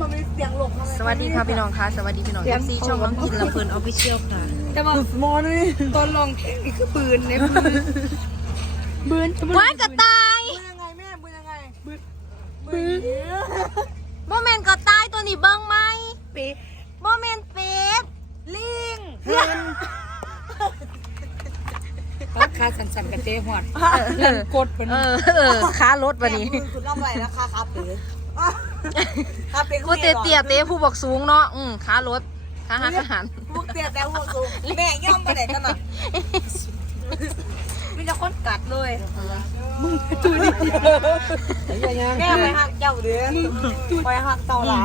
มันมีเสียงหลงทำไมสวัสดีค่ะพี่น้องค่ะ สวัสดีพี่น้องเอฟซีช่องน้องกินลำเพลินออฟฟิเชียลค่ะ แต่ว่า Good morning ตอนลองเพลงนี่คือปืนเนี่ยปืนปืนจะมันว้ายกระต่ายมือยังไงแม่มือยังไงมือปืนโมเมนต์กระต่ายตัวนี้เบิ้งไหมเป๊ะโมเมนต์เป็ดลิงราคาสั่นๆกับเจ๊หอดเงินกดเป็นเออเออค้ารถวันนี้มือคุณเล่าอะไรนะคะครับหรือ ครับเป็นผู้เตี้ยเตี้ยเต้ผู้บอกสูงเนาะอืมค้ารถค้าหารอาหารพวกเตี้ยแต่พวกสูงแม่ย่อมไปไหนกันน่ะมีแต่คนกัดเลยแม่ไปหักเจ้าเด้อไปหักเต่าหลา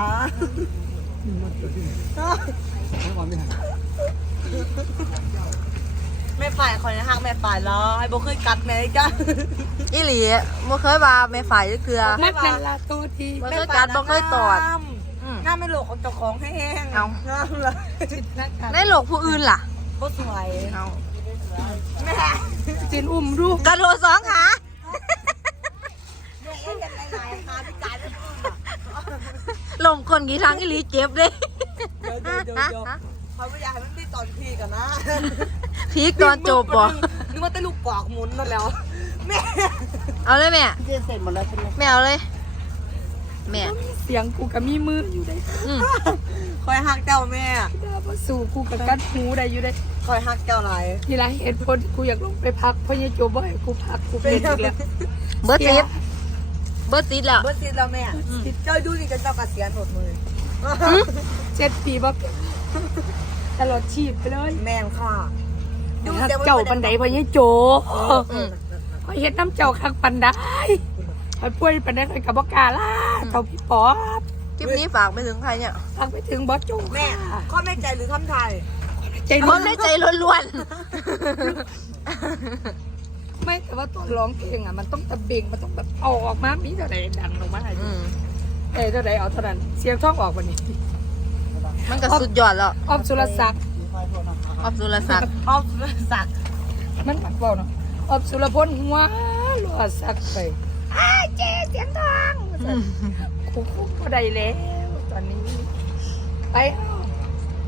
แม่ฝ่ายคนนี้หักแม่ฝ่ายแล้วให้โบเคยกัดแม่จ้าอีหลีบ่เคยว่าแม่ฝ่ายเกลือ นักนาลาโตทีบ่เคยกัดบ่เคยตอด อืมหน้าไม่หลกของเจ้าของให้แห้งเอาหน้าเลยนักการได้หลกผู้อื่นล่ะก็สวยเอาแม่จินอุ้มลูกกระโดดสองขาดูให้เห็นหลายๆค่ะพี่จ๋าจะพูดอะลมคนกี่ทางอีหลีเจ็บเลยเดี๋ยวเดี๋ยวเดี๋ยวเดี๋ยวเขาไม่อยากให้มันมีตอนพีกันนะ พีคตอนจบบ่นึกว่าแต่ลูกปอกหมุนนั่นแล้วแม่เอาเลยแม่เรียนเสร็จหมดแล้วใช่ไหมแม่เอาเลย แม่เสียงกูกับมีมืออยู่ได้อืมคอยหักเจ้าแม่ดาบสู่กูกับกัดหูได้อยู่ได้คอยหักเจ้าหลายนี่ละเหตุผลกูอยากลงไปพักเพราะยายโจบ่ให้กูพักกูเป็นอีกแล้วเบิร์ดซีดเบิร์ดซีดแล้วเบิร์ดซีดแล้วแม่เจ้าดูดิเจ้ากระเสียนหดมือเจ็ดปีบ่เป็นตลอดชีพไปเลย แม่นค่ะ หักเจ้าปันไดพราะยายโจอืมขอยเฮ็ดน้ำเจ้าคักปันได้ขอยป่วยปันได้ขอยกับบอกกาล่ะเท่าพี่ป๊อปคลิปนี้ฝากไปถึงใครเนี่ยทักไปถึงบอสโจแม่ข้อแม่ใจหรือทำไทยใจคร้อนนในใจล้วนไม่แต่ว่าตอนร้องเพลงอะมันต้องตะเบงมันต้องแบบเอาออกมามีเท่าไหร่ดังออกมาๆอืมเอ้ยเท่าไหร่เอาเท่านั้นเสียงท่องออกวันนี้ มันก็สุดยอดแล้วออมสุรศักดิ์ ออฟสุรศักดิ์ออฟสักดิ์มันหมักเบาเนาะออมสุรพลหัวหลัวสักดิ์ไปอ้ายเจ๊เสียงทองอืมคุกคุกพอได้แล้ว ตอนนี้ไป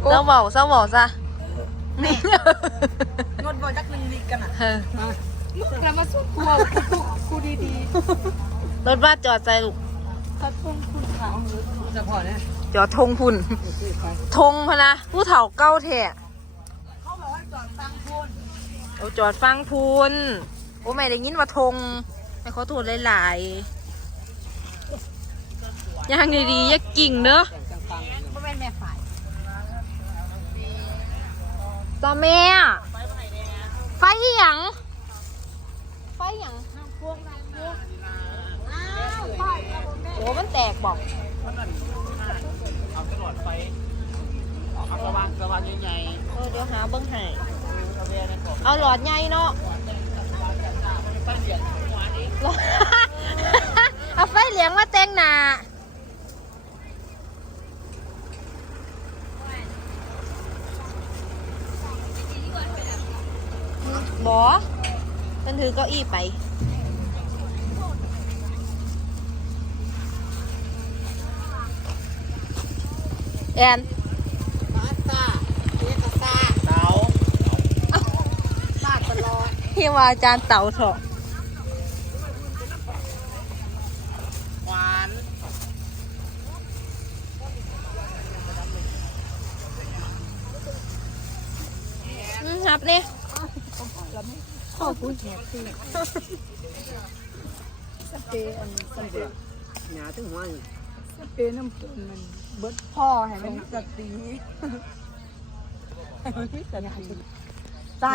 เอาเศร้าเบาเศร้าเบาจ้ะงดบอลจักหนึ่งลีกกันอะเออมึงทำมาสู้กูเอากูกูดีรถบ้านจอดใจลูกๆขอบคุณคุณค่ะจะพอเนี่ยจอดธงพุ่นธงพะนะผู้เฒ่าเก้าแท้ เขาบอกให้จอดตังคุณเอาจอดฟังพูนโอ้ไม่ได้ยินว่าธงไม่ขอโทษหลายๆย่างดีๆอย่ากิ่งเนอะพ่อแม่แม่ฝ่ายจ้าแม่ไฟหยังไฟหยังโอ้มันแตกบอกเอา สว่างสว่างใหญ่เออเดี๋ยวหาเบิ้งให้เอาหลอดใหญ่เนาะหลอดเอาไฟเหลียงมาแต่งหน้าบอมันถือเก้าอี้ไปแอน ๆเตา เฮียว่าอาจารย์เต่าเถอะหวานอืมครับนี่ข้อพูดแหกคือสเปรย์อันสเปรย์หนาถึงหัวสเปรย์น้ำพุมันเบิดพ่อให้มันสตีใจ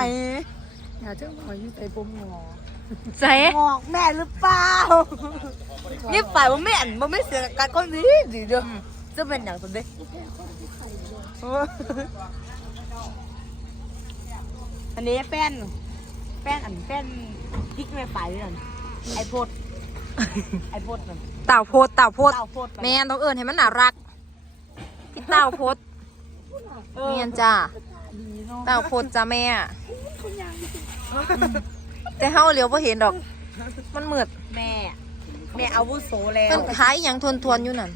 อย่าเจ้าหอยอยู่ใส่ผมงอใส่งอกแม่หรือเปล่านี่ฝ่ายว่าแม่อันมันไม่เสียการคนนี้ดีเด้อจะเป็นอย่างสุดเด้อันนี้แป้น แป้นอันแป้นพริกแม่ฝ่ายนั่นไอโพดไอโพดนั่นเต่าโพดเต่าโพดเต้าโพดแมนต้องเอิญให้มันน่ารักพี่เต่าโพดเมียนจ้าดีเนาะเต่าโพดจ้าแม่ แต่เฮาเหลียวบ่เห็นดอก มันมืดแม่ แม่อาวุโสแล้วมันขายอหย่างทวนทวนๆอยู่นั่น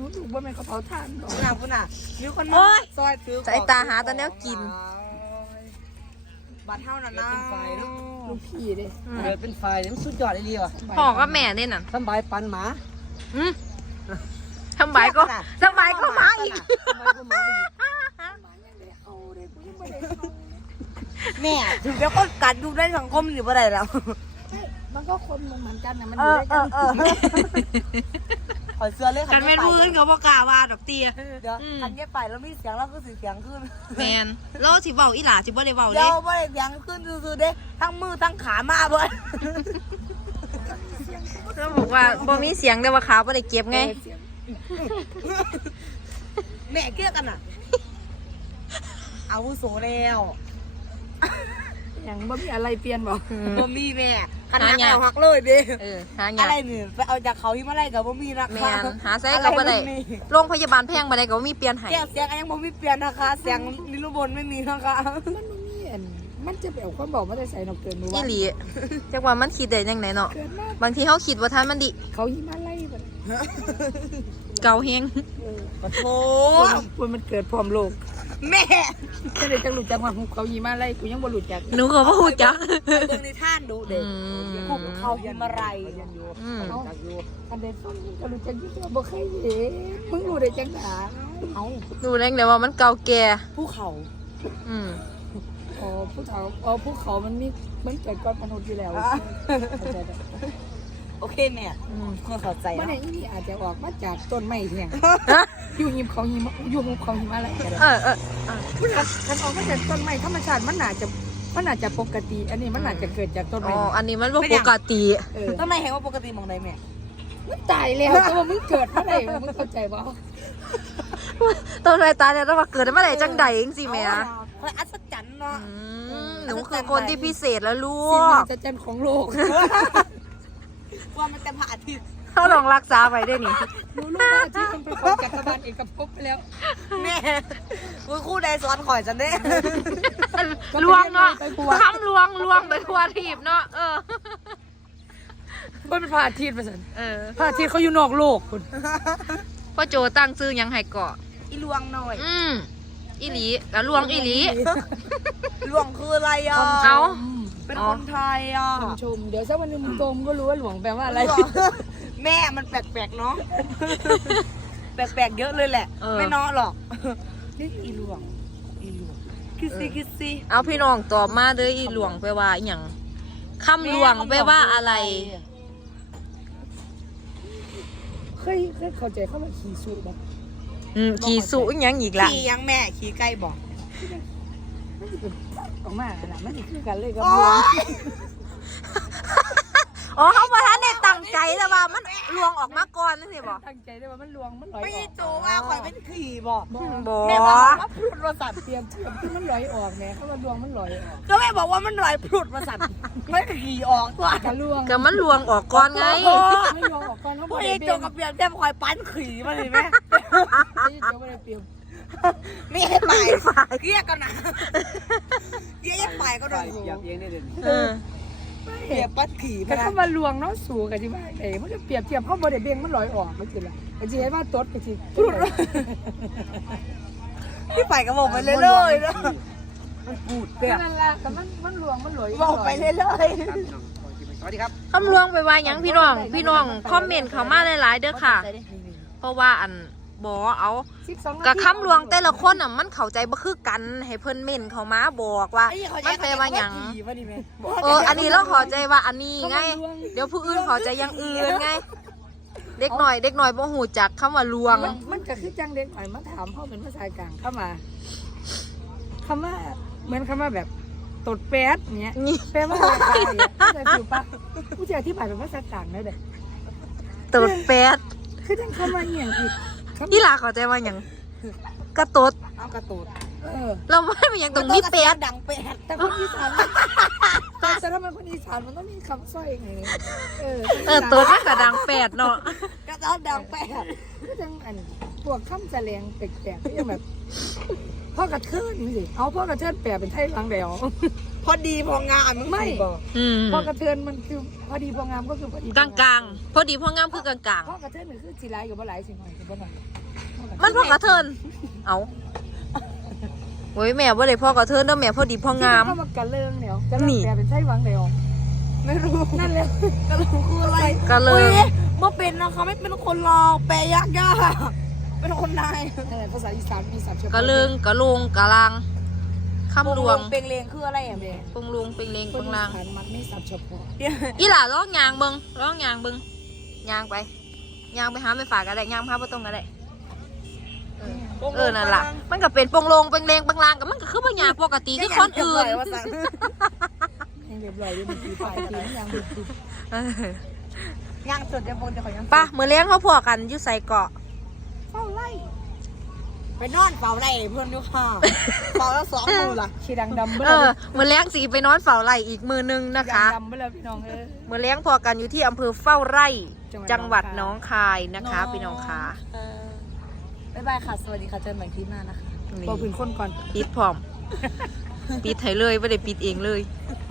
รู้สึกว่ามันเขาเผาถ่านดอกพุ่นน่ะพุ่นน่ะมีคนโอ๊มายซอยถือสายตาหาแต่แนวกิน บัตรเท่านั้นนะลูกพี่เด้เกิดเป็นไฟนี่มันสุดยอดเลยดีว่ะพ่อกับแม่เนี่ยน่ะสบายปันหมาอืมทำไมก็ทำไมก็มาอีกสบายก็หมาอีก แม่ถึงแล้วก็กัดดูได้สังคมหรือว่าไรแล้ว มันก็คนเหมือนกันนะมันเออยู่อด้วยเอกันอเออ ขอเสื้อเลยกันเป็นมือนเขาบอกกล้าว่าดอกเตียเดี๋ยวคันเย็บไปแล้วมีเสียงแล้วคือเสียงขึ้น แมนเราสิเว้าอีหล่าสิบ่ได้เว้าเลเดี๋ยยวไม่ได้เสียงขึ้นคือๆเด้ทั้งมือทั้งขามาเบิดเราบอกว่าบ่มีเสียงแต่ว่าขาบ่ได้เก็บไง แม่เกลียดกันอะ อาวุโสแล้ว อย่างบ่มีอะไรเปลี่ยนบอกบ่มีแม่ขนาดหาหยังเอาหักเลยเด้เออหาหอะยังไรนี่ไปเอาจากเขาที่มาไล่กับบ่มีนะแมคะนหาใส่ก็บ่ได้อะไรนี่โรงพยาบาลแพงบ่ได้ก็บ่มีเปลี่ยนให้แก้วเสียงยังบ่มีเปลี่ยนนะคะเสียงนิรบนไม่มีนะคะมันบ่มีอันมันจะแบบความบอกว่าได้ใส่นกเกินมืออีว่าหลีจักว่ามันคิดได้จังไดเนาะเกิดมาบางทีเฮาคิดว่าทันมันดิเขาหิมาไล่บ่เก่าแฮงโอ้โหคนมันเกิดพร้อมโลก แม่แค่ได้จังรู้จักว่าเขาหิมาไล่กูยังบ่รู้จักหนูก็บ่ฮู้จัก เบิ่งในท่านดูเด็กอืมกลุ่มเขาหิมาไรอืมเอาอันเดฟังก็รู้จักอยู่แต่บ่เคยเห็นมึงรู้ได้จังได๋เอาดูแรงเลยว่ามันเก่าแก่ภูเขาอืมอ๋อภูเขาอ๋อภูเขามันมีมันเกิดก่อนมนุษย์อยู่แล้วเข้าใจได้ โอเคแม่อืมคนเข้าใจมันเนาะไอ้นี่อาจจะออกมาจากต้นไม้เที่ยงฮะอยู่หิมเขาหิมอยู่หุบเขาหิมอะไรก็ได้เออเออมันอาจมันออกมาจากต้นไม้ธรรมชาติมันน่าจะมันน่าจะปกติ อันนี้มันน่าจะเกิดจากต้นอ๋ไม้ออันนี้มันบ่ปกติเออทำไมเห็นว่าปกติมองได้แม่มันตายแล้วแต่ว่ามึงเกิดเมื่อไหร่มึงเข้าใจบ่ต้นไม้ตายเนี่ยต้องมาเกิดมาได้จังใดจังสิแม่คอยอัศจรรย์เนาะอืมหนูคือคนที่พิเศษแล้วลูสิ่งมกหัศจรรย์ของโลก ว่ามันแต่พระอาทิตย์เขาลองรักษาไว้ด้วยนี่หนูรู้ว่าที่มันเป็นของจักรวาลเอกภพไปแล้วแม่คุณครู่ใดสอนข่อยจันเด้ลวงเนาะคำลวงลวงไปทั่วทีบเนาะเออมันเป็นพระอาทิตย์มาสันเออพระอาทิตย์เขาอยู่นอกโลกคุณพ่อโจตั้งซื้อหยังให้เกาะ อีลวงหน่อยอืมอีหลีกะลวงอีหลีลวงคืออะไรอะ เอา เป็นคนไทยอะคำชม เดี๋ยวสักวันหนึงมึงโตมงก็รู้ว่าหลวงแปลว่าอะไร แม่มันแปลกๆเนาะ แปลกๆเยอะเลยแหละไม่เนาะหรอกนี่อีลวง อีลวง คิดซีคิดซีเอาพี่น้องตอบมาเด้ออีหลวงไปว่าอหย่างคำหลวงไปว่าอะไร เคยเคยเข้าใจเข้ามาขี่สูบบ่อืมขี่สุอหยังอีกละขี่ยังแม่ขี่ใกล้บอกมันสิเป็น ออกมาขนาดมันสิคือกันเลยกับโอ๊หลวงยอ๋อเขาบอกท่านได้ตั้งใจแต่ว่ามันลวงออกมาก่อนนั่นสิบอกตั้งใจได้ว่ามันลวงมันลอยไม่อใช่อกโจว่าข่อยเป็นขี่บอกบอแม่บอกว่าพรุดมาสั่นเตรียมเทียมที่มันลอยออกแหม่เขาว่าลวงมันลอยออกก็แม่บอกว่ามันลอยพรุดมาสั่นไม่ขี่ออกตัวกะลวงก็มันลวงออกก่อนไงไม่ลวงออกก่อนเขาพบ่วกได้ไอ้เปโจลี่ยนกับเปียกแจ้ข่อยปั้นขี่มาเลยแม่ไม่ใช่โจบ่ได้เปลี่ยน ไม่ให้ไปเกลียกกันนะเกลียกยังไปก็ได้อยากเองได้เด่นเออเปียกปั้นขี่แต่ไปเขามาลวงเนาะสู่กันที่ว่าเอ๋มันก็เปรียบเทียบเขาบ่ได้เบ่งมันลอยออกมันคืออะไรมันสิเห็นว่าตดก็สิพูดที่ไปก็บอกไปเรื่อยๆนะมันพูดแค่เปี้ยนั้นล่ะแต่มันมันลวงมันลอยบอกไปเรื่อยสวัสดีครับคำลวงไปว่าหยังพี่น้อง พี่น้องคอมเมนต์เข้ามาหลายๆเด้อค่ะ เพราะว่าอัน บอเอา12กับคำลวงแต่ละคนอะมันเข้าใจบ่คือกัน ให้เพิ่นเม่นเข้ามาบอกว่ามันแปลว่าหยังเอออันนี้เราเข้าใจว่าอันนี้ไง เดี๋ยวผู้อื่นเข้าใจอย่างอื่นไง เด็กหน่อยเด็กหน่อยบ่หูจักคำว่าลวงมันมันก็คือจังเด็กหน่อยมาถามพ่อเป็นภาษากลางเข้ามาคำว่าเหมือนคำว่าแบบตดแป๊ดเนี้ยนี่แปลว่าอะไรอะเข้าใจฟิวปะกูจะอธิบายเป็นภาษากลางได้เด้อตดแปดคือจังคำว่าอหย่างอีก คำอีหลาเข้าใจว่าหยังกระตดเอากระตูดเออเราไม่เป็นหยังตรงนี้แปดดังเป็ดแต่คนอีสานเป็ แต่ถ้ามันคนอีสานมันต้องมีคำสร้อยไง เออเออตัวมันก็ดังแปดเนาะก็ต้องดังแปดก็จังอันพวกคำแสลงแปลกๆก็ยังแบบพ่อกระเทินนี่สิเอาพ่อกระเทินแปลเป็นไทยหลังเดียวพอดีพองามมึงไม่บอกอืมพ่อกระเทินมันคือพอดีพองามก็คือพอดีกลางกลางๆพอดีพองามคือกลางกลางพ่อกระเทินมันคือสีลายกับบ่หลายสิหน่อยกับบ่หน่อยๆมันพอกระเทินเอา โอ้ยแม่ว่าเลยพ่อกระเทินเด้อแม่พอดีพองามเข้ามากระเลิงเดี๋ยวกระนี่เลิงแปลเป็นไทยหวังเดียวไม่รู้นั่นเลยก็รู้คืออะไรกระเลิงอุ๊ยเมื่อเป็นนะเขาไม่เป็นคนรอแปลยากยากเป็นคนนายนั่นแหละภาษาอีสานมีศัพท์เฉพาะกระเลิงกระลงกระลางคำลวงเป็นเลงคืออะไรอะแม่ปงลวงเป็นเลงคปนงอีลาง สานมันมีศัพท์เฉพาะอีหล่าร้องยางเบิงร้องยางเบิงยางไปยางไปหาไม่ฝากก็ได้ยางพาประตรงก็ได้ เออเออนั่นล่ะ มันก็เป็นปงลงเป็นเลงปงลางก็มันก็คือบางอย่างปกติคือคนอื่นยังเรียบร้อยอยู่มันสีฝ่ายทีมยังดูดูเออยังสุดจะบนจะขอยังไป่ะมือเลี้ยงเขาพอกันอยู่ใส่เกาะเฝ้าไล่ไปนอนเฝ้าไล่เพื่อนอยู่ค่ะเฝ้าแล้วสองมือล่ะชีดังดำเบ้เออมือเลี้ยงสีไปนอนเฝ้าไร่อีกมือนึงนะคะดำเบ้เลยพี่น้องเออมือเลี้ยงพอกันอยู่ที่อำเภอเฝ้าไร่จัจังงหหวัวัดดหหน้นอองงคายนะคะพี่น้องคะเออ บ๊ายบายค่ะ สวัสดีค่ะ เจอกันใหม่คลิปหน้านะคะนี่บอกพื้นคนก่อน ปิดพร้อม ปิดให้เลยไม่ได้ปิดเองเลยเ